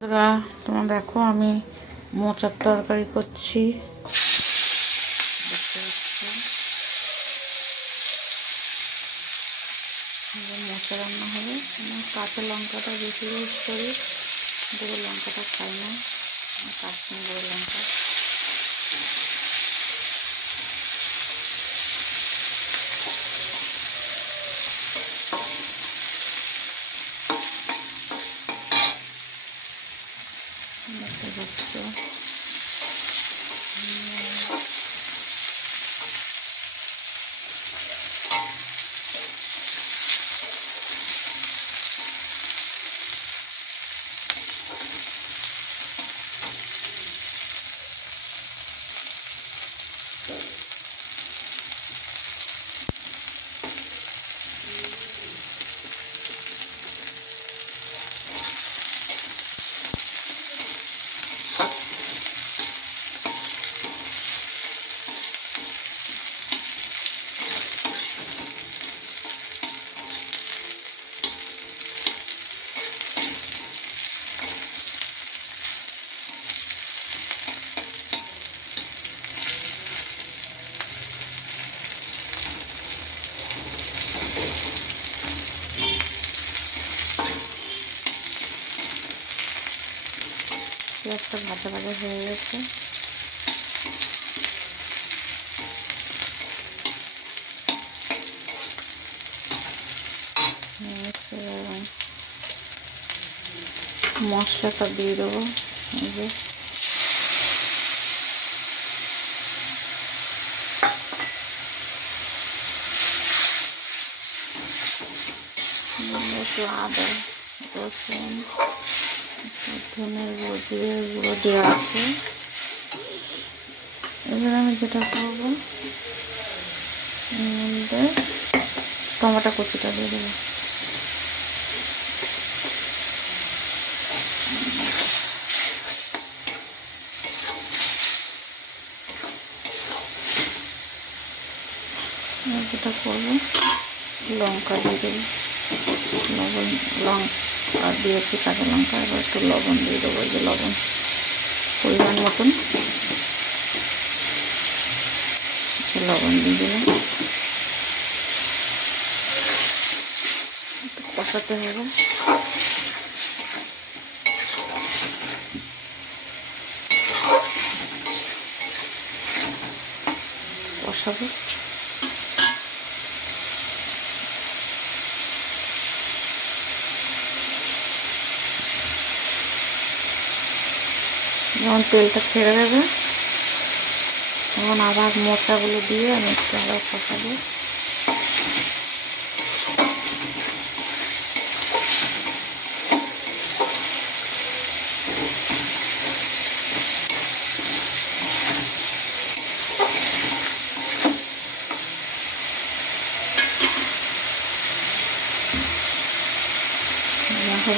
বন্ধুরা, তোমরা দেখো আমি মোচার তরকারি করছি। মোচা রান্না হবে। আমি কাঁচা লঙ্কাটা বেশি ইউজ করি, গুঁড়ো লঙ্কাটা খাই না, কাশ্মীর গুঁড়ো লঙ্কা। দেখতে পাচ্ছ পেঁয়াজটা ভাজা ভাজা হয়ে গেছে। মশলাটা দিয়ে দেবো। আদা, রসুন, ধনের গুঁড়ো, জিরের গুঁড়ো দেওয়া আছে। এবার আমি যেটা করবো, টমেটো কুচিটা দিয়ে দেবো। যেটা করবো, লঙ্কা দিয়ে দেবো, লবণ, লঙ্কা দিয়েছি, কাঁচা লঙ্কা। এবার একটু লবণ দিয়ে দেবো, এই যে লবণ পরিমাণ মতন লবণ দিয়ে দিলাম। একটু কষাতে হবে। কষাবো। যখন তেলটা ছেড়ে দেবে তখন আবার মোচাগুলো দিয়ে আমি একটু আবার কষাবো।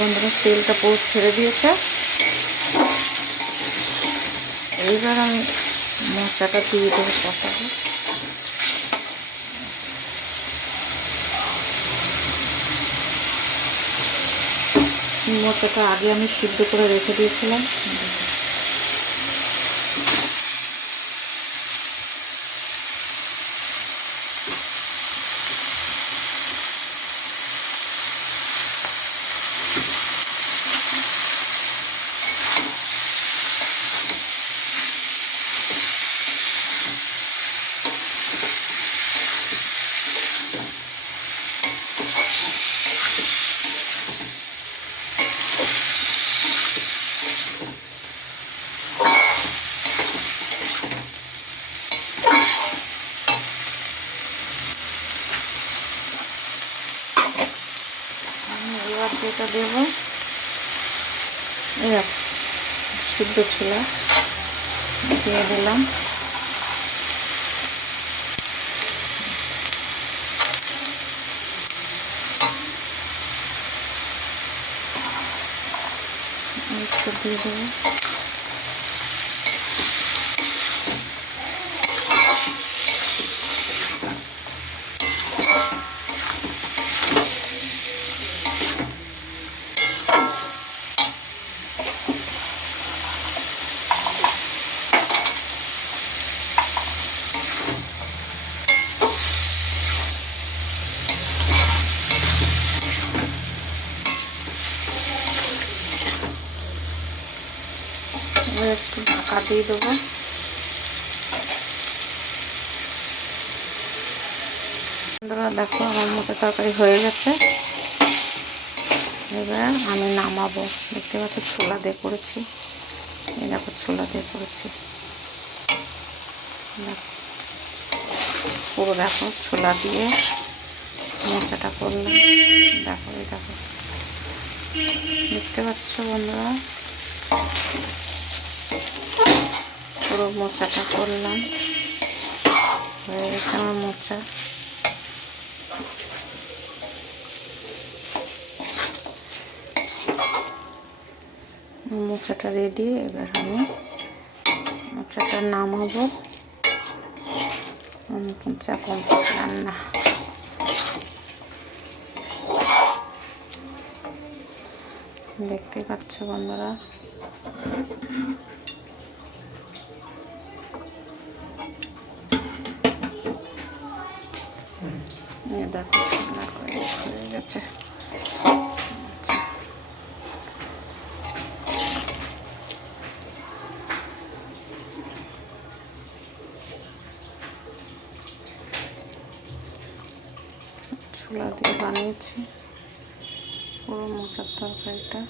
বন্ধুরা, তেলটা পুরো ছেড়ে দিয়েছে। এইবার আমি মোচাটা দিয়ে দেবো, কষাবো। মোচাটা আগে আমি সিদ্ধ করে রেখে দিয়েছিলাম। এবার যেটা দেবো, সিদ্ধ ছোলা দিয়ে দিলাম। একটু দিয়ে দেবো। এবার একটু ঢাকা দিয়ে দেবো। বন্ধুরা দেখো আমার মোচা তরকারি হয়ে গেছে। এবার আমি নামাবো। দেখতে পাচ্ছ ছোলা দিয়ে করেছি, এই দেখো ছোলা দিয়ে করেছি, পুরো দেখো ছোলা দিয়ে মোচাটা করলাম। দেখো এই দেখো, দেখতে পাচ্ছ বন্ধুরা পুরো মোচাটা করলাম, হয়ে গেছে আমার মোচা। মোচাটা রেডি। এবার আমি মোচাটা নামাবো। মোচা কমপ্লিট রান্না। দেখতে পাচ্ছ বন্ধুরা, দেখো হয়ে গেছে। ছোলা দিয়ে বানিয়েছি পুরো মোচার তরকারিটা।